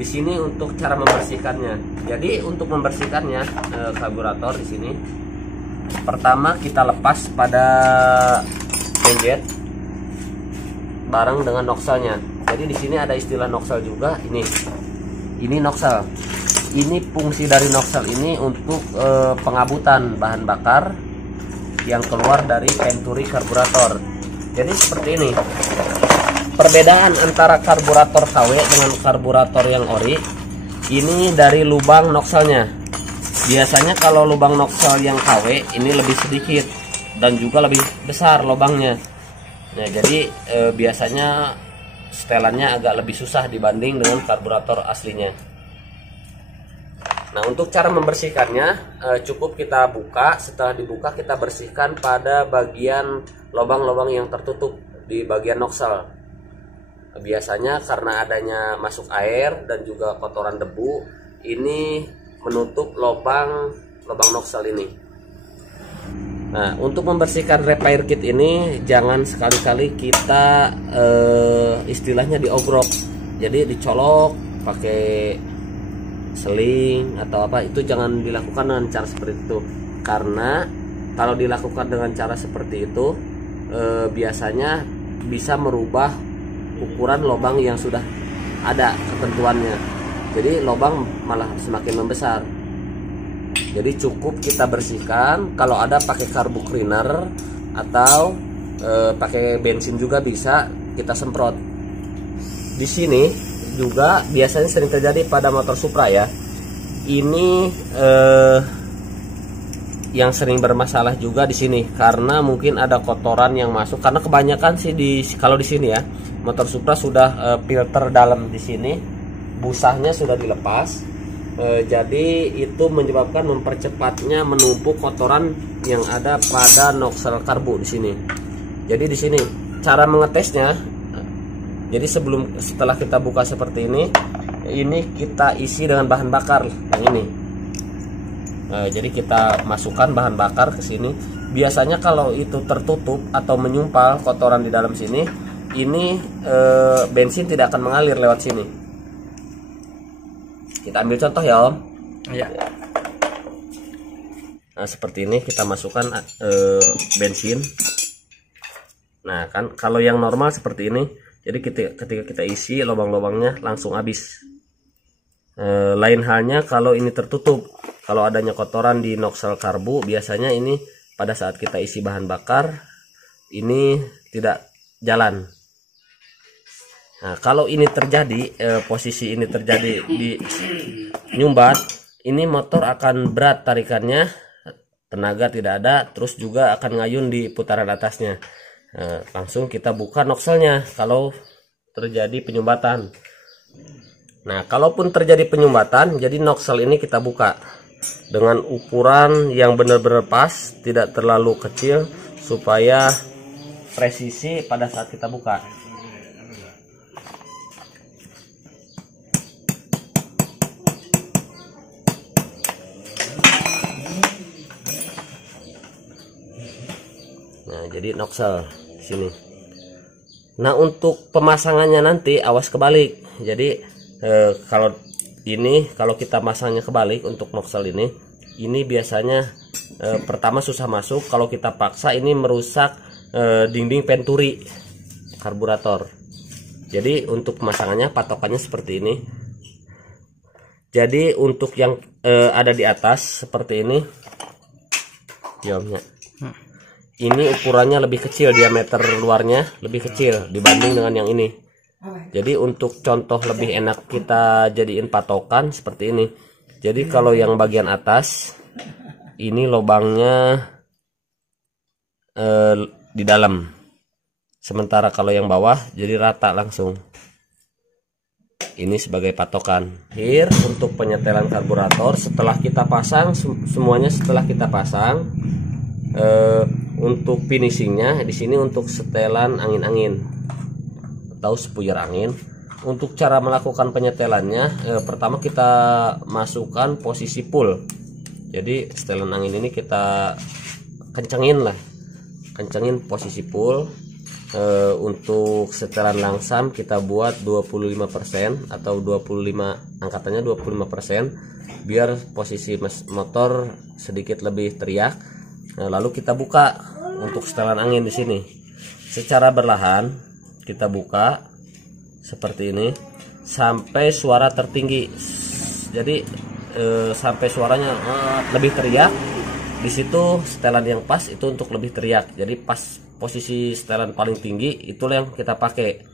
Di sini untuk cara membersihkannya. Jadi untuk membersihkannya karburator di sini, pertama kita lepas pada penjet bareng dengan noxelnya. Jadi di sini ada istilah noxel juga. Ini noxel. Ini fungsi dari noxel ini untuk pengabutan bahan bakar yang keluar dari venturi karburator. Jadi seperti ini. Perbedaan antara karburator KW dengan karburator yang ori ini dari lubang noxelnya. Biasanya kalau lubang noxel yang KW ini lebih sedikit dan juga lebih besar lubangnya. Nah, jadi biasanya setelannya agak lebih susah dibanding dengan karburator aslinya. Nah, untuk cara membersihkannya cukup kita buka. Setelah dibuka kita bersihkan pada bagian lubang-lubang yang tertutup di bagian noxel. Biasanya karena adanya masuk air dan juga kotoran debu, ini menutup lubang noxel ini. Nah, untuk membersihkan repair kit ini jangan sekali-kali kita istilahnya diogrok. Jadi dicolok pakai seling atau apa, itu jangan dilakukan dengan cara seperti itu. Karena kalau dilakukan dengan cara seperti itu biasanya bisa merubah ukuran lubang yang sudah ada ketentuannya. Jadi lubang malah semakin membesar. Jadi cukup kita bersihkan. Kalau ada pakai carbo cleaner atau pakai bensin juga bisa kita semprot. Di sini juga biasanya sering terjadi pada motor Supra ya. Ini yang sering bermasalah juga di sini karena mungkin ada kotoran yang masuk. Karena kebanyakan sih kalau di sini ya, motor Supra sudah filter dalam di sini, busanya sudah dilepas. Jadi itu menyebabkan mempercepatnya menumpuk kotoran yang ada pada noxel karbu di sini. Jadi di sini cara mengetesnya. Jadi setelah kita buka seperti ini kita isi dengan bahan bakar yang ini. Jadi kita masukkan bahan bakar ke sini. Biasanya kalau itu tertutup atau menyumpal kotoran di dalam sini, ini bensin tidak akan mengalir lewat sini. Kita ambil contoh ya Om. Iya. Nah seperti ini kita masukkan bensin. Nah kan kalau yang normal seperti ini. Jadi ketika kita isi lubang-lubangnya langsung habis. Lain halnya kalau ini tertutup. Kalau adanya kotoran di noxel karbu, biasanya ini pada saat kita isi bahan bakar ini tidak jalan. Nah, kalau ini terjadi, posisi ini terjadi di nyumbat, ini motor akan berat tarikannya, tenaga tidak ada, terus juga akan ngayun di putaran atasnya. Langsung kita buka noxelnya kalau terjadi penyumbatan. Nah, kalaupun terjadi penyumbatan, jadi noxel ini kita buka dengan ukuran yang benar-benar pas, tidak terlalu kecil supaya presisi pada saat kita buka. Nah, jadi noxel sini. Nah, untuk pemasangannya nanti awas kebalik. Jadi kalau kita masangnya kebalik untuk noxel ini biasanya pertama susah masuk. Kalau kita paksa ini merusak dinding venturi karburator. Jadi untuk pemasangannya patokannya seperti ini. Jadi untuk yang ada di atas seperti ini, ini ukurannya lebih kecil, diameter luarnya lebih kecil dibanding dengan yang ini. Jadi untuk contoh lebih enak kita jadiin patokan seperti ini. Jadi kalau yang bagian atas ini lubangnya di dalam, sementara kalau yang bawah jadi rata langsung. Ini sebagai patokan. Akhir untuk penyetelan karburator setelah kita pasang semuanya, setelah kita pasang untuk finishingnya di sini untuk setelan angin-angin atau spuyur angin. Untuk cara melakukan penyetelannya, pertama kita masukkan posisi full. Jadi setelan angin ini kita kencengin posisi full. Untuk setelan langsam kita buat 25% atau 25, angkatannya 25%, biar posisi motor sedikit lebih teriak. Nah, lalu kita buka untuk setelan angin di sini secara berlahan. Kita buka seperti ini sampai suara tertinggi, jadi sampai suaranya lebih teriak. Di situ setelan yang pas itu untuk lebih teriak, jadi pas posisi setelan paling tinggi itulah yang kita pakai.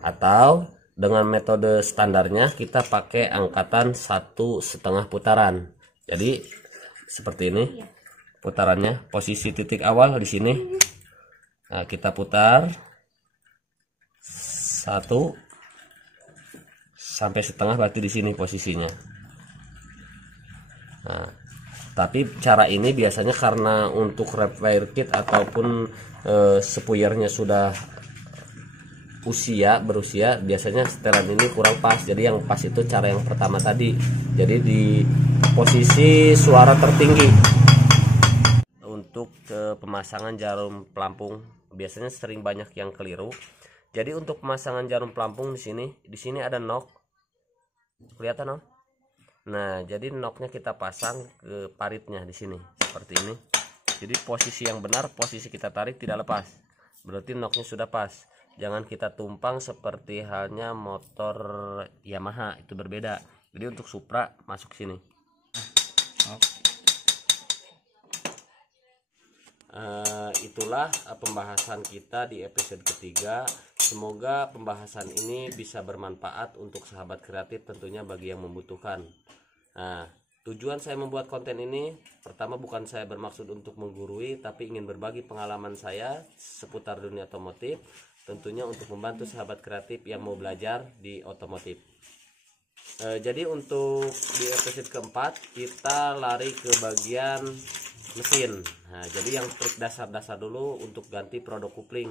Atau dengan metode standarnya kita pakai angkatan 1,5 putaran. Jadi seperti ini putarannya, posisi titik awal di sini. Nah, kita putar 1 sampai setengah, berarti di sini posisinya. Nah, tapi cara ini biasanya karena untuk repair kit ataupun spuyernya sudah berusia, biasanya setelan ini kurang pas. Jadi yang pas itu cara yang pertama tadi, jadi di posisi suara tertinggi. Untuk pemasangan jarum pelampung biasanya sering banyak yang keliru. Jadi untuk pemasangan jarum pelampung di sini ada nok, kelihatan no? Nah, jadi noknya kita pasang ke paritnya di sini seperti ini. Jadi posisi yang benar, posisi kita tarik tidak lepas, berarti noknya sudah pas. Jangan kita tumpang seperti halnya motor Yamaha, itu berbeda. Jadi untuk Supra masuk sini. Itulah pembahasan kita di episode ketiga. Semoga pembahasan ini bisa bermanfaat untuk sahabat kreatif, tentunya bagi yang membutuhkan. Nah, tujuan saya membuat konten ini pertama bukan saya bermaksud untuk menggurui, tapi ingin berbagi pengalaman saya seputar dunia otomotif, tentunya untuk membantu sahabat kreatif yang mau belajar di otomotif. Jadi untuk di episode keempat kita lari ke bagian mesin. Nah, jadi yang trik dasar-dasar dulu untuk ganti produk kopling.